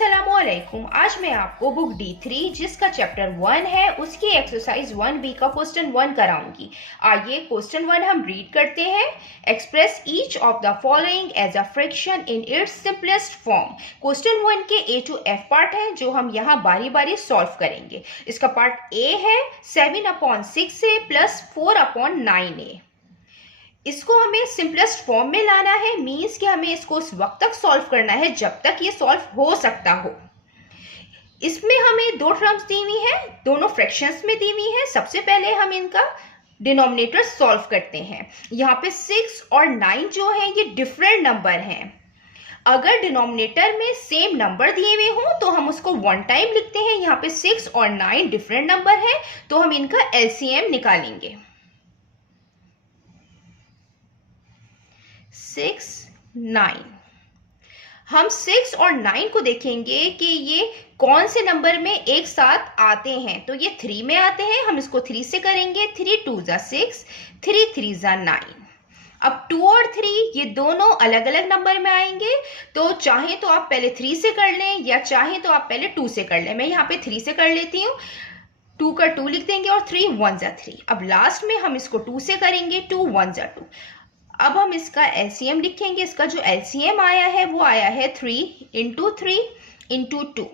अस्सलामुअलैकुम। आज मैं आपको बुक D3 जिसका चैप्टर 1 है उसकी एक्सरसाइज 1B का क्वेश्चन 1 कराऊंगी। आइए क्वेश्चन 1 हम रीड करते हैं। Express each of the following as a fraction in its simplest form. Question 1 के A to F पार्ट है जो हम यहाँ बारी बारी सॉल्व करेंगे। इसका पार्ट A है 7/6A प्लस 4/9A। इसको हमें सिंपलेस्ट फॉर्म में लाना है, मीन्स कि हमें इसको उस वक्त तक सॉल्व करना है जब तक ये सॉल्व हो सकता हो। इसमें हमें दो टर्म्स दी हुई है, दोनों फ्रैक्शंस में दी हुई है। सबसे पहले हम इनका डिनोमिनेटर सॉल्व करते हैं। यहाँ पे 6 और 9 जो है ये डिफरेंट नंबर हैं। अगर डिनोमिनेटर में सेम नंबर दिए हुए हों तो हम उसको वन टाइम लिखते हैं। यहाँ पे 6 और 9 डिफरेंट नंबर है तो हम इनका LCM निकालेंगे। 6, 9। हम 6 और 9 को देखेंगे कि ये कौन से नंबर में एक साथ आते हैं। तो ये 3 में आते हैं, हम इसको 3 से करेंगे। 3 2 जा 6, 3 3 जा 9। अब 2 और 3 ये दोनों अलग अलग नंबर में आएंगे, तो चाहे तो आप पहले 3 से कर लें या चाहे तो आप पहले 2 से कर लें। मैं यहाँ पे 3 से कर लेती हूँ। 2 का 2 लिख देंगे और 3 1 जा 3। अब लास्ट में हम इसको 2 से करेंगे। 2 1 जा 2। अब हम इसका LCM लिखेंगे। इसका जो LCM आया है वो आया है 3 इंटू 3 इंटू 2।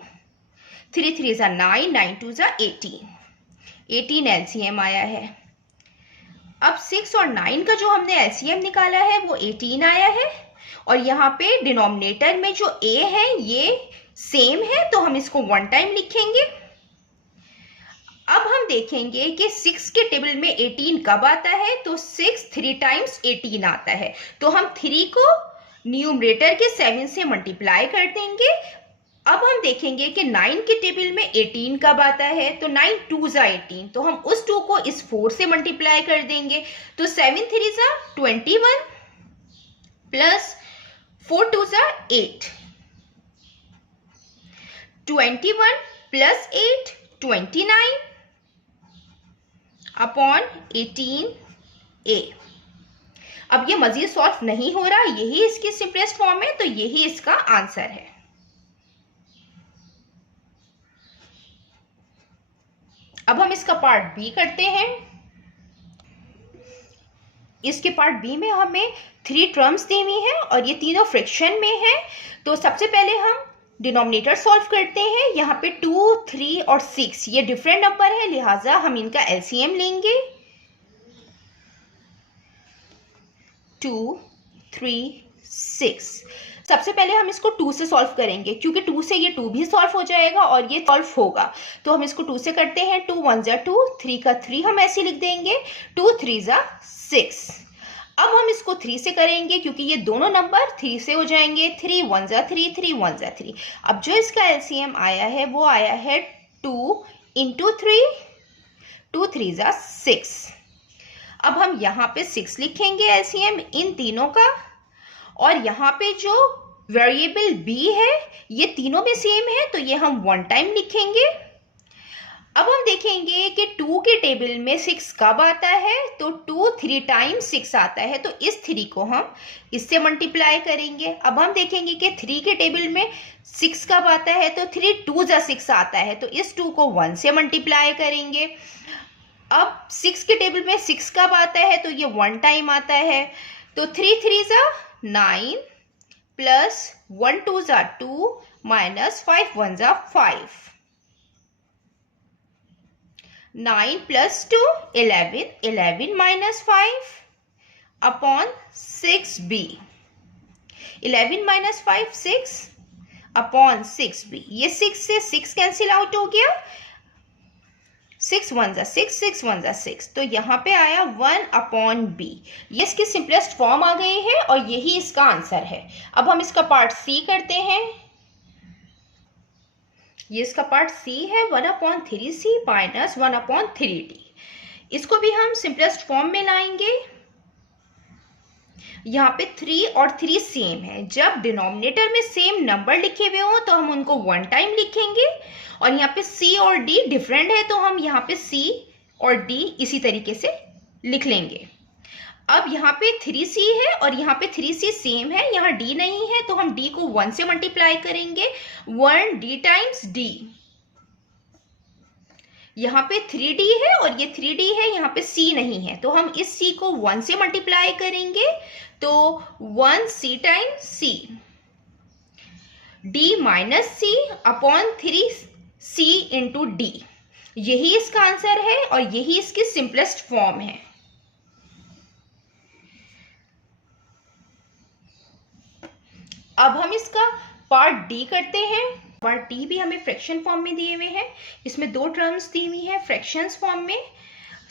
3 3 जा 9, 9 2 जा 18। 18 LCM आया है। अब 6 और 9 का जो हमने LCM निकाला है वो 18 आया है। और यहाँ पे डिनोमिनेटर में जो A है ये सेम है तो हम इसको वन टाइम लिखेंगे। अब हम देखेंगे कि 6 के टेबल में 18 कब आता है। तो 6 3 टाइम्स 18 आता है, तो हम 3 को न्यूमरेटर के 7 से मल्टीप्लाई कर देंगे। अब हम देखेंगे कि 9 के टेबल में 18 कब आता है। तो 9 2 जा 18, तो हम उस 2 को इस 4 से मल्टीप्लाई कर देंगे। तो 7 3 जा 21 प्लस 4 2 जा 8। 21 प्लस 8 29 अपॉन 18A। अब ये मजीद सॉल्व नहीं हो रहा, यही इसकी सिंपलेस्ट फॉर्म है, तो यही इसका आंसर है। अब हम इसका पार्ट B करते हैं। इसके पार्ट B में हमें 3 टर्म्स दी हुई हैं और ये तीनों फ्रैक्शन में है। तो सबसे पहले हम डिनोमिनेटर सॉल्व करते हैं। यहाँ पे 2 3 और 6 ये डिफरेंट नंबर है, लिहाजा हम इनका LCM लेंगे। 2 3 6। सबसे पहले हम इसको 2 से सॉल्व करेंगे, क्योंकि 2 से ये 2 भी सॉल्व हो जाएगा और ये सॉल्व होगा। तो हम इसको 2 से करते हैं। 2 1 जा 2, 3 का 3 हम ऐसे लिख देंगे। 2 3 जा 6। अब हम इसको 3 से करेंगे क्योंकि ये दोनों नंबर 3 से हो जाएंगे। 3 1 जा 3, 3 1 जा 3। अब जो इसका LCM आया है वो आया है 2 इंटू 3, 2 3 जा 6। अब हम यहाँ पे 6 लिखेंगे LCM इन तीनों का। और यहाँ पे जो वेरिएबल B है ये तीनों में सेम है, तो ये हम वन टाइम लिखेंगे। अब हम देखेंगे कि 2 के टेबल में 6 कब आता है। तो 2 3 टाइम्स 6 आता है, तो इस 3 को हम इससे मल्टीप्लाई करेंगे। अब हम देखेंगे कि 3 के टेबल में 6 कब आता है। तो 3 2 जा 6 आता है, तो इस 2 को 1 से मल्टीप्लाई करेंगे। अब 6 के टेबल में 6 कब आता है। तो ये वन टाइम आता है। तो 3 3 जा 9 प्लस 1 2 जा 2 माइनस 5 1 जा 5। 9 plus 2 11, 11 minus 5 upon 6B। 11 minus 5 6 upon 6B। ये 6 से 6 कैंसिल आउट हो गया। 6 1 जा 6, 6 1 जा 6। तो यहाँ पे आया 1 अपॉन B। ये इसकी सिंपलेस्ट फॉर्म आ गई है और यही इसका आंसर है। अब हम इसका पार्ट C करते हैं। ये इसका पार्ट C है 1/3C माइनस 1/3D। इसको भी हम सिंपलेस्ट फॉर्म में लाएंगे। यहाँ पे 3 और 3 सेम है। जब डिनोमिनेटर में सेम नंबर लिखे हुए हो तो हम उनको वन टाइम लिखेंगे। और यहाँ पे C और D डिफरेंट है, तो हम यहाँ पे C और D इसी तरीके से लिख लेंगे। अब यहाँ पे 3c है और यहाँ पे 3c सेम है, यहाँ d नहीं है, तो हम d को 1 से मल्टीप्लाई करेंगे, 1d टाइम्स d। यहाँ पे 3d है और ये 3d है, यहाँ पे c नहीं है, तो हम इस c को 1 से मल्टीप्लाई करेंगे, तो 1c times c, d minus c upon 3c into d। यही इसका आंसर है और यही इसकी सिंपलेस्ट फॉर्म है। अब हम इसका पार्ट डी करते हैं। पार्ट डी भी हमें फ्रैक्शन फॉर्म में दिए हुए हैं। इसमें दो टर्म्स दी हुई हैं फ्रैक्शंस फॉर्म में।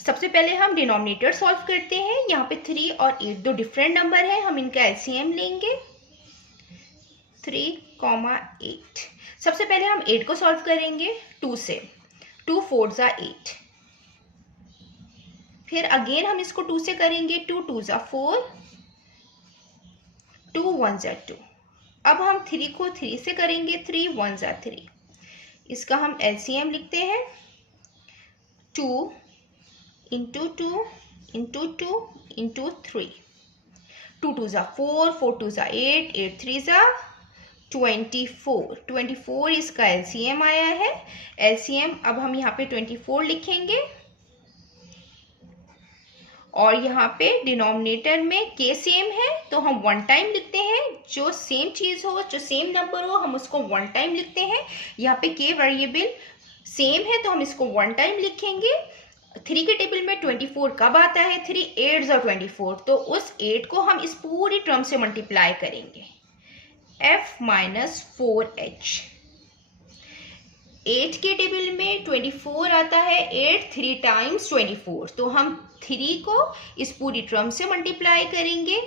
सबसे पहले हम डिनोमिनेटर सॉल्व करते हैं। यहाँ पे 3 और 8 दो डिफरेंट नंबर हैं, हम इनका एलसीएम लेंगे 3, 8। सबसे पहले हम 8 को सॉल्व करेंगे 2 से, 2 4 ज़ा 8। फिर अगेन हम इसको 2 से करेंगे, 2 2 ज़ा 4, 2 1 ज़ा 2। अब हम 3 को 3 से करेंगे, 3 1 ज़ा 3। इसका हम एलसीएम लिखते हैं 2 इंटू 2 इंटू 2 इंटू 3। 2 2 ज़ा 4, 4 2 ज़ा 8, 8 3 ज़ा 24। 24 इसका एलसीएम आया है। एलसीएम अब हम यहाँ पे 24 लिखेंगे और यहाँ पे डिनोमिनेटर में के सेम है तो हम 1 टाइम लिखते हैं। जो सेम चीज हो, जो सेम नंबर हो, हम उसको 1 टाइम लिखते हैं। यहाँ पे के वेरिएबल सेम है तो हम इसको 1 टाइम लिखेंगे। 3 के टेबल में 24 कब आता है? 3 8 ज़ा 24, तो उस 8 को हम इस पूरी टर्म से मल्टीप्लाई करेंगे, f माइनस 4h। 8 के टेबल में 24 आता है, 8 3 टाइम्स 24, तो हम 3 को इस पूरी टर्म से मल्टीप्लाई करेंगे।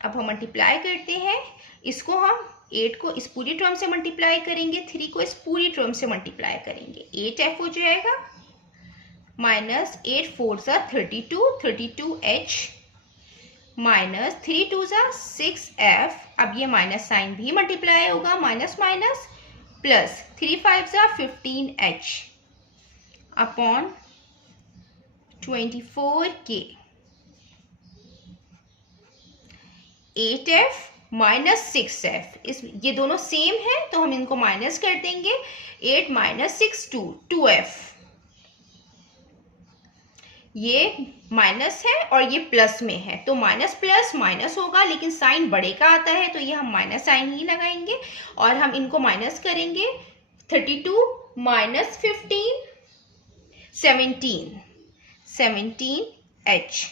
अब हम मल्टीप्लाई करते हैं, इसको हम 8 को इस पूरी टर्म से मल्टीप्लाई करेंगे, 3 को इस पूरी टर्म से मल्टीप्लाई करेंगे, 8f हो जाएगा माइनस 8 4 ज़ा 32, 32h माइनस 3 2 ज़ा 6f। अब ये माइनस साइन भी मल्टीप्लाई होगा, माइनस माइनस प्लस 3 5 ज़ा 15h upon 24k। 8f minus 6f, इस ये दोनों सेम है तो हम इनको माइनस कर देंगे। 8 माइनस 6 2f। ये माइनस है और ये प्लस में है तो माइनस प्लस माइनस होगा, लेकिन साइन बड़े का आता है तो ये हम माइनस साइन ही लगाएंगे और हम इनको माइनस करेंगे। 32 माइनस 15 17h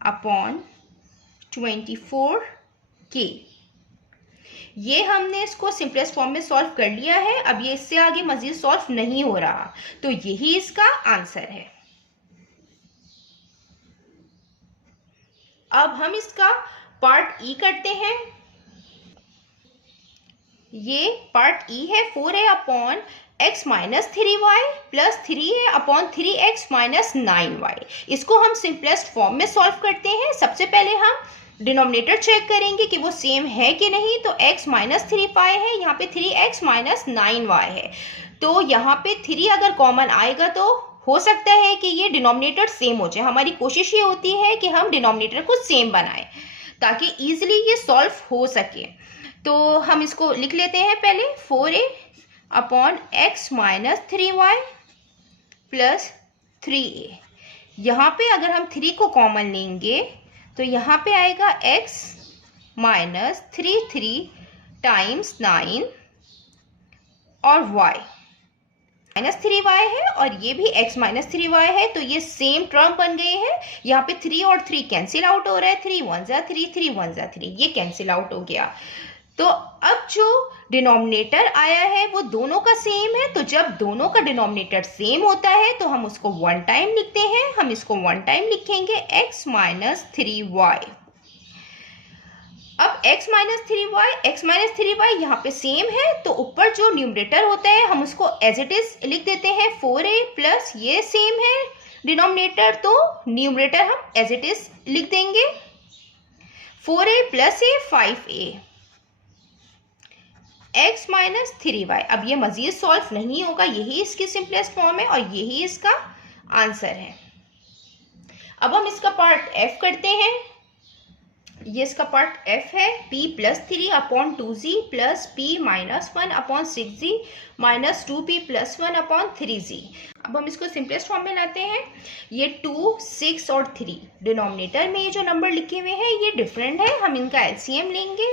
अपॉन 24k। ये हमने इसको सिंपलेस्ट फॉर्म में सॉल्व कर लिया है। अब ये इससे आगे मजीद सॉल्व नहीं हो रहा, तो यही इसका आंसर है। अब हम इसका पार्ट ई करते हैं। ये पार्ट ई है 4a upon x minus 3y plus 3a upon 3x minus 9y। इसको हम सिंपलेस्ट फॉर्म में सॉल्व करते हैं। सबसे पहले हम डिनोमिनेटर चेक करेंगे कि वो सेम है कि नहीं, तो x माइनस 3y है, यहाँ पे 3x माइनस 9y है, तो यहाँ पे 3 अगर कॉमन आएगा तो हो सकता है कि ये डिनोमिनेटर सेम हो जाए। हमारी कोशिश ये होती है कि हम डिनोमिनेटर को सेम बनाएं ताकि इजीली ये सॉल्व हो सके। तो हम इसको लिख लेते हैं पहले 4a upon x minus 3y plus 3a। यहाँ पे अगर हम 3 को कॉमन लेंगे तो यहाँ पे आएगा x माइनस 3 टाइम्स 9 और y माइनस 3y है और ये भी x माइनस 3y है, तो ये सेम टर्म बन गए हैं। यहाँ पे 3 और 3 कैंसिल आउट हो रहा है, 3 1 ज़ा 3, 3 1 ज़ा 3, ये कैंसिल आउट हो गया। तो अब जो डिनोमिनेटर आया है वो दोनों का सेम है, तो जब दोनों का डिनोमिनेटर सेम होता है तो हम उसको 1 टाइम लिखते हैं। हम इसको 1 टाइम लिखेंगे x माइनस 3y। अब x माइनस 3y यहाँ पे सेम है, तो ऊपर जो न्यूमरेटर होता है हम उसको एज इट इज लिख देते हैं 4a प्लस, ये सेम है डिनोमिनेटर तो न्यूमरेटर हम एज इट इज लिख देंगे 4a plus a 5a x minus 3y। अब ये मजीद सॉल्व नहीं होगा, यही इसकी सिंपलेस्ट फॉर्म है और यही इसका आंसर है। अब हम इसका पार्ट f करते हैं। ये इसका पार्ट f है, p plus 3 upon 2z plus p minus 1 upon 6z minus 2p plus 1 upon 3z। अब हम इसको सिंपलेस्ट फॉर्म में लाते हैं। ये 2, 6 और 3 डिनोमिनेटर में ये जो नंबर लिखे हुए हैं ये डिफरेंट है, हम इनका एलसीएम लेंगे।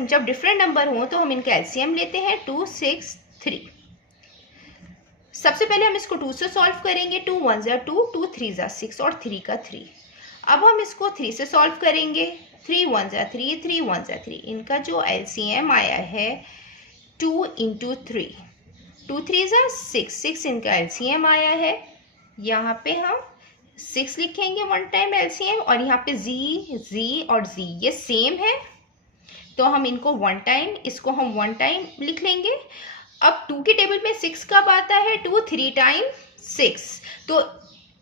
जब डिफरेंट नंबर हो तो हम इनका एलसीएम लेते हैं। 2, 6, 3। सबसे पहले हम इसको 2 से सॉल्व करेंगे। 2 1 जा 2, 2 3 जा 6 और 3 का 3। अब हम इसको 3 से सॉल्व करेंगे। 3 1 जा 3, 3 1 जा 3। इनका जो एलसीएम आया है 2 इंटू 3, 2 3 जा 6, 6 इनका एलसीएम आया है। यहाँ पे हम 6 लिखेंगे वन टाइम एलसीएम, और यहाँ पे z और z ये सेम है तो हम इनको वन टाइम, इसको हम वन टाइम लिख लेंगे। अब 2 की टेबल में 6 कब आता है? 2 3 टाइम 6। तो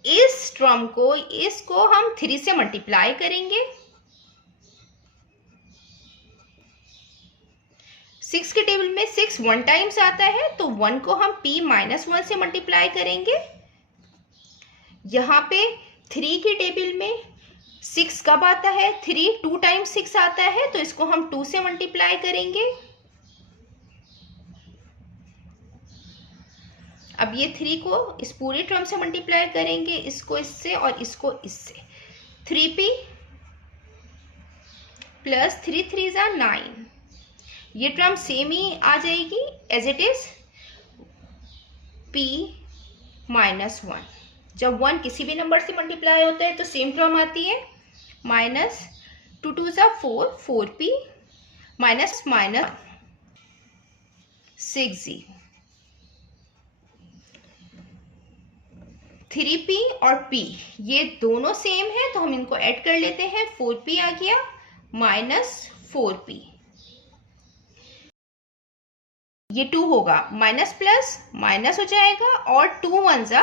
इस टर्म को, इसको हम 3 से मल्टीप्लाई करेंगे। 6 के टेबल में 6 वन टाइम्स आता है तो 1 को हम p माइनस 1 से मल्टीप्लाई करेंगे। यहाँ पे 3 की टेबल में 6 कब आता है? 3 2 टाइम्स 6 आता है तो इसको हम 2 से मल्टीप्लाई करेंगे। अब ये 3 को इस पूरे टर्म से मल्टीप्लाई करेंगे, इसको इससे और इसको इससे। 3p प्लस 3 3 जा 9। ये टर्म सेम ही आ जाएगी as it is p minus 1। जब 1 किसी भी नंबर से मल्टीप्लाई होता है तो सेम टर्म आती है। माइनस 2 2 जा 4, 4p minus minus 6z। 3p और p ये दोनों सेम है तो हम इनको ऐड कर लेते हैं। 4p आ गया माइनस 4p। ये 2 होगा, माइनस प्लस माइनस हो जाएगा और 2 1 जा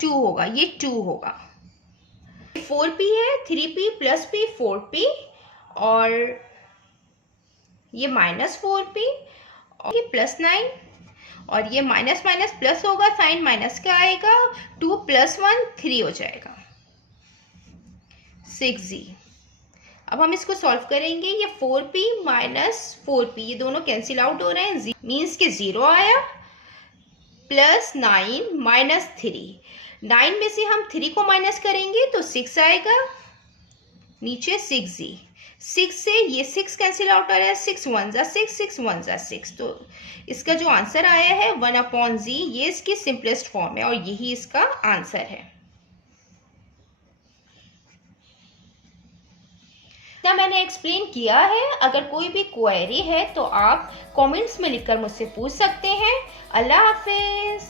2 होगा, ये 2 होगा। 4p है, 3p प्लस p 4p और ये माइनस 4p और ये प्लस 9 और ये माइनस माइनस प्लस होगा, साइन माइनस का आएगा। 2 प्लस 1 3 हो जाएगा 6z। अब हम इसको सॉल्व करेंगे। ये 4p माइनस 4p ये दोनों कैंसिल आउट हो रहे हैं, मीन्स के 0 आया। प्लस 9 माइनस 3, 9 में से हम 3 को माइनस करेंगे तो 6 आएगा, नीचे 6z। 6 से ये 6 कैंसिल आउट आ रहा है, 6 1 जा 6, 6 1 जा 6। तो इसका जो आंसर आया है 1/z, ये इसकी सिंपलेस्ट फॉर्म है और यही इसका आंसर है। ना मैंने एक्सप्लेन किया है। अगर कोई भी क्वेरी है तो आप कमेंट्स में लिखकर मुझसे पूछ सकते हैं। अल्लाह हाफिज।